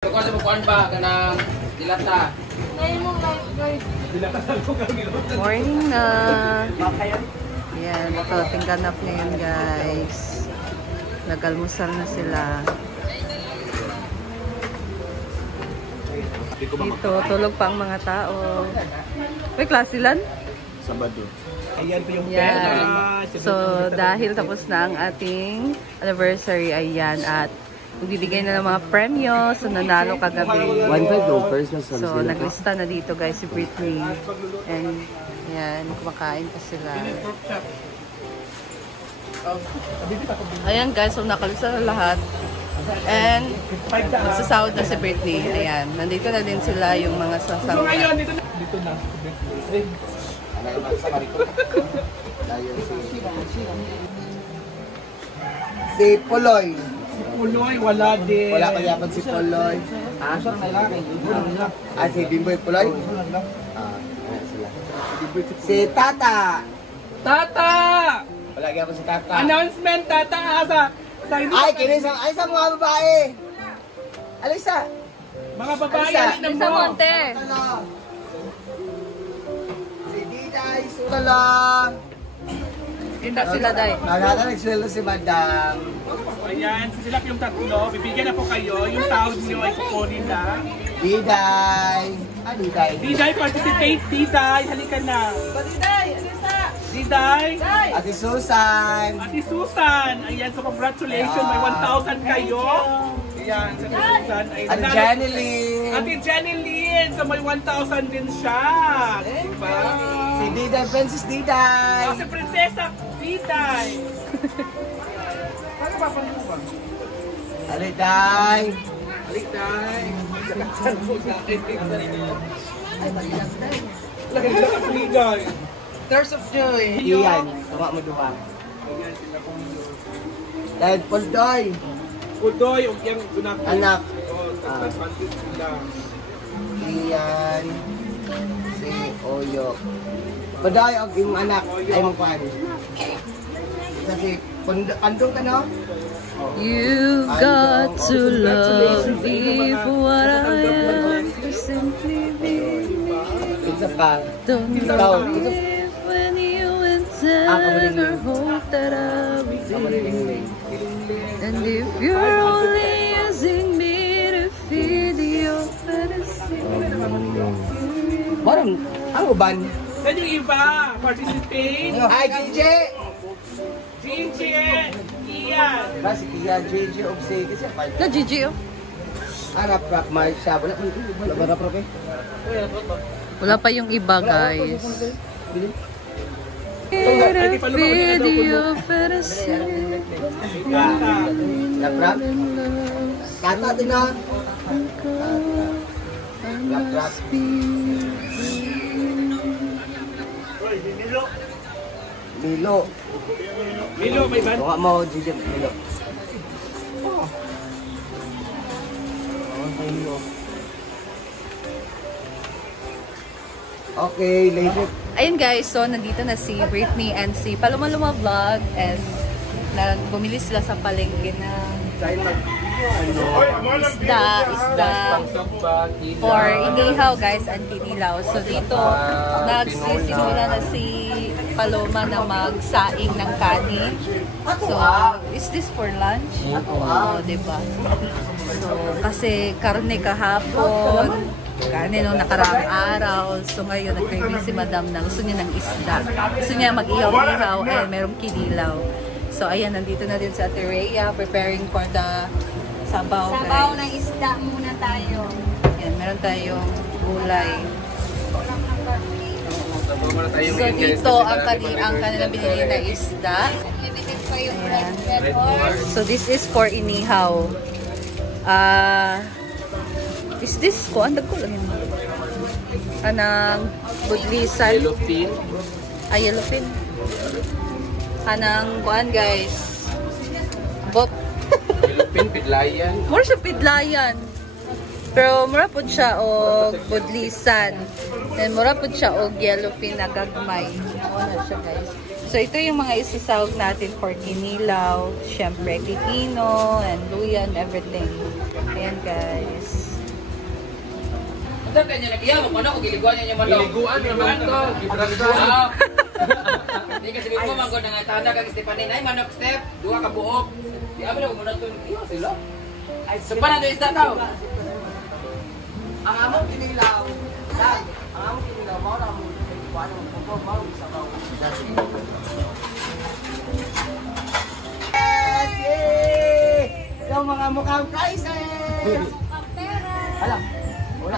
Ako sa bukuan ba kanang dilata. Morning na. Yan, ito, tingganap ngayon guys. Nag-almusal na sila. Dito, tulog pa ang mga tao. May klase lan? Sabado. Ayan po yung pera. So, dahil tapos na ang ating anniversary, ayan, at magbibigay na ng mga premyo. So, nanalo kagabi. 1.5 So, naglista na dito guys si Britney. And, yan, kumakain pa sila. Ayan guys, so nakalista na lahat. And, nagsasahod na si Britney. Ayan, nandito na din sila yung mga sasahod. Dito na si Britney. Si Puloy. Puloy, wala din. Wala kaya pag si Puloy. Si Bimboy Puloy. Si Tata. Tata! Wala kaya pa si Tata. Announcement, Tata! Ay, kinis ang ay sa mga babae. Alisa. Mga babae, Alisa. alin Sa mo. Monte. Si Diday Sulala. Tinda sila day. Nagkakaroon si Madam. Ayan, sisilap yung tatlo. Bibigyan na po kayo. Yung sahod nyo ay kukunin na. Diday. Diday. Diday, participate. Diday, halika na. Diday, Alisa. Diday. Ate Susan. Ate Susan. Ayan, so congratulations. May 1,000 kayo. Ayan, sa Ate Susan. Ate Jenny Lynn. Ate Jenny Lynn. So may 1,000 din siya. Diba? Si Diday, Princess Diday. Si Prinsesa Diday. Paano papangkuban? Aliday. Diday. Lagay lang sa Diday. Tears of Joy. Iyan. Tama mo duha. Dahil Poldoy. Udoy, o yung anak. Anak. Tapos antin sila. Iyan. Si Oyo. Poldoy, og yung anak. Ay mo pan. Kasi, pandong ka no? You got to love me for what I am, for simply being me. Isa pa. Don't Ikaw. live when you intend or hope that I will be. And if you're only using me to feed your fantasy. Parang, ang uban. Saan yung iba? Participate? Ay, Gigi! Gigi! Ian! Kasi kaya Gigi of say kasi Na Gigi oh. Arap rap may siya. Wala ba rap eh? Wala pa yung iba guys. Video fantasy. Rap rap? Kata din na. Rap rap. Milo. Milo, may ban? Tuwa mo, Gigi. Milo. Okay, later. Ayun guys, so nandito na si Britney and si Paloma Luma Vlog and bumili sila sa palengke ng isda for inihaw guys and kinilaw. So dito nagsisimula na si Paloma na magsaing ng kanin. So is this for lunch? Oo, diba? So kasi karne kahapon, kanin nung nakaraang araw. So ngayon nag-craving si Madam na gusto niya ng isda. Gusto niya mag-ihaw-ihaw and merong kinilaw. So ayan, nandito na din sa Ate Rhea preparing for the sabaw guys. Sabaw ng isda muna tayo. Ayan, meron tayong gulay. So dito ang kanilang binili na isda. Limited pa yung red horse. So this is for inihaw. Is this ko? Andag ko lang yun. Anang budlisan. Yellowfin. Yellowfin. Anang kuan guys. Bot. Yellowfin, pidlayan. Mura siya pidlayan. Pero mura po siya og budlisan. And mura po siya og yellowfin na gagmay. Ano siya guys. So ito yung mga isasawag natin for kinilaw. Syempre kikino and luya and everything. Ayan guys. Saan kanya nag-iya? Magmano ko giliguan niya yung manok. Giliguan naman to. Gibrasan. Hindi kasi mo manggod na nga tanda kang Stephanie. Ay, manok step. Duha ka buok. Di amin ako muna ito. Iyo sila. So, paano ito isda tao? Ang among kinilaw. Ang among kinilaw. Maura mo. Paano mo? Maura mo sa bawo. Yes! Yay! Yung mga mukhang prizes! Alam. Wala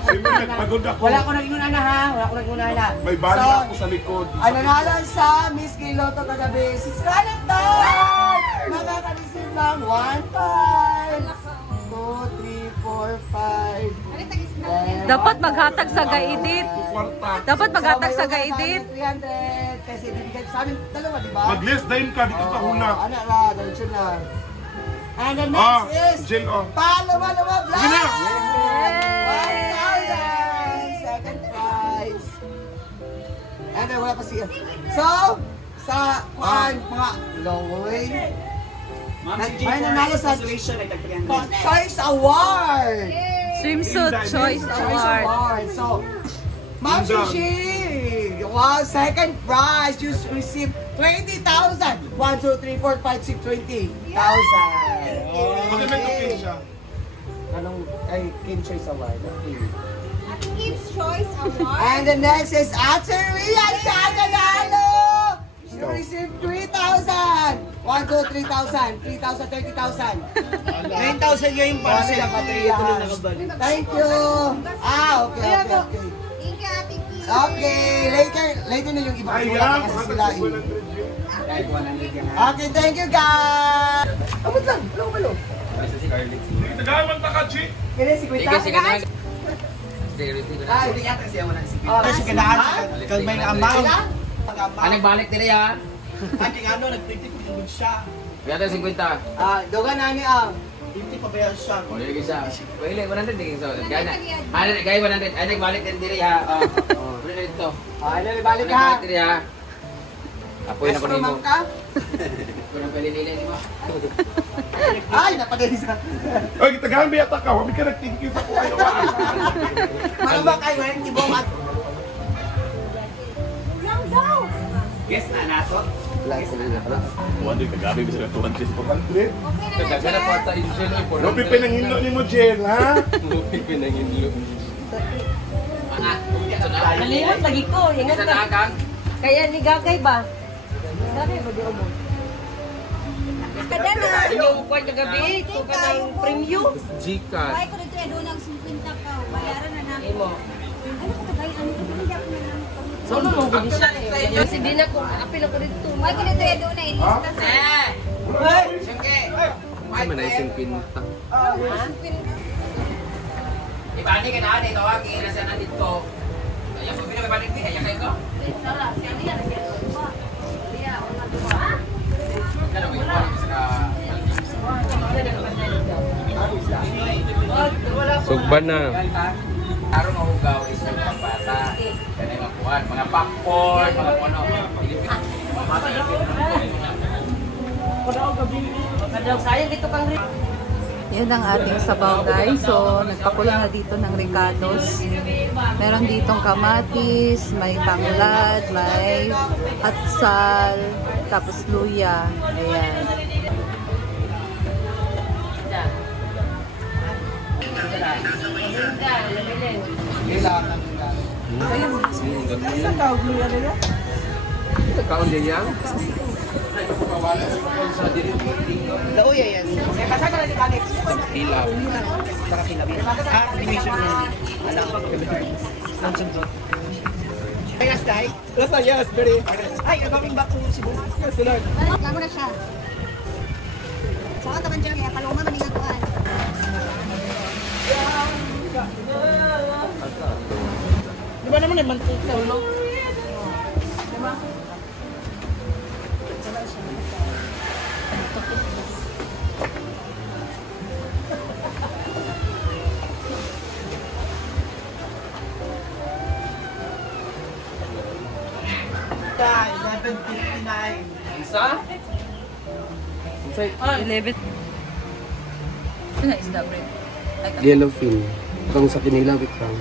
ko nag-inuna na ha. Wala ko nag-inuna na. May bala ako sa likod. Ang nanalan sa Miss Kiloto kagabi, si Scarlett Dawn! Makaka-receive ng 1, 5, 2, 3, 4, 5. Dapat maghatag sa ga-edit. Kwarta. Dapat maghatag sa ga-edit. 300 kasi bibigyan sa amin dalawa, di ba? Mag-less dahil ka dito ka huna. Anak na, diretso na. And the next is Jill, Paloma Vlog! Sige na! 1,000! Second prize. And then wala pa siya. So, sa mga Loy, may nanalo sa Choice Award! Swimsuit Choice Award. So, Ma'am Shishi, wow, second prize. You received 20,000. 1, 2, 3, 4, 5, 6, 20,000. Mag-event okay siya. Anong kay Kim Choice Award? Okay. Kids Choice Award. And the next is Ate Ria Shaganalo. She received 3,000. 1, 2, 3,000. 3,000, 30,000. 9,000 ngayon para sila Ate Ria. Thank you. Okay. Thank you, Ate Kim. Okay, later na yung iba. Ay, Wala yan. pa kasi sila. Kahit 100 yan. Okay, thank you guys. Amot lang, balo. Tagaman ta ka, Chi. Kaya si Kwita. Sige na. Sige. Ay, Hindi yata siya mo ng sige. kasi kailangan kalmay na amount. Nagbalik din niya. Aking ano, nag-50 siya. Yata 50. Doga na ni 50 pa ba yan siya? O, nilagay siya. Pwede, 100 din so. Gaya na. Gaya 100. Ay, nagbalik din din ha. Pwede na dito. Ano, balik ka. Nagbalik din ha. Apoy na ko nimo. ka? Kung ang pwede nila, di ba? Ay, napadali sa. Oy, tagahan ba yata ka? Wami ka nag-thank you sa kuha. Mga ba kayo, hindi mo mat. Lang daw. Guess na nato. Wala ka gabi bisa na 200 po. 100? Kagana po ata yung Jill. Lupi pinanginlo ni mo, Jill, ha? Lupi pinanginlo. Mga, ito na. Malingat lagi ko. Isa na kang. Kaya ni Gagay ba? Gagay ba di mo? Kada na. Yung kuwan kagabi, ko ka ng premium. Gcash. Kaya ko dito doon ng 50 ka. Bayaran na namin. Imo. Ano ko tagay? Ano ko hindi ako na namin. Solo mo gudi siya. Kasi di na ko apil ako dito. Kaya ko dito doon na ilista sa. Siyempre. Sama na isang pinta. Ibalik ka na dito. Kaya nasa na dito. Ayan po, pinabalik din. Ayan kayo ko. Sugban na. Araw mahugaw is yung mga bata. Kaya mga kuhan, mga popcorn, mga puno. Yan ang ating sabaw guys. So, nagpakulo na dito ng ricados. Meron ditong kamatis, may tanglad, may atsal, tapos luya. Ayan. Kaon din yan? Lauya yan. Kasama na ni Kanex. Ilaw. Yes, Dai. Yes, very. Ay, coming back to Cebu. Yes, Lord. Lago na siya. Saka taman dyan kaya paloma maningat ko. Di ba naman yung mantika, no? Dai, 11:59. Isa? 11. Ano isda, Brent? Yellowfin. Itong sa kinilaw, Bikram.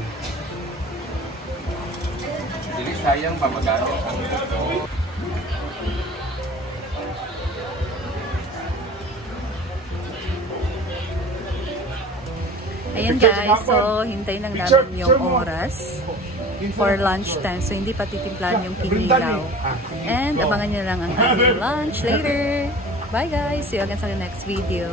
sayang pa magamit ang Ayan guys, so hintayin lang namin yung oras for lunch time. So hindi pa titimplahan yung kinilaw. And abangan nyo lang ang aming lunch later. Bye guys! See you again sa next video.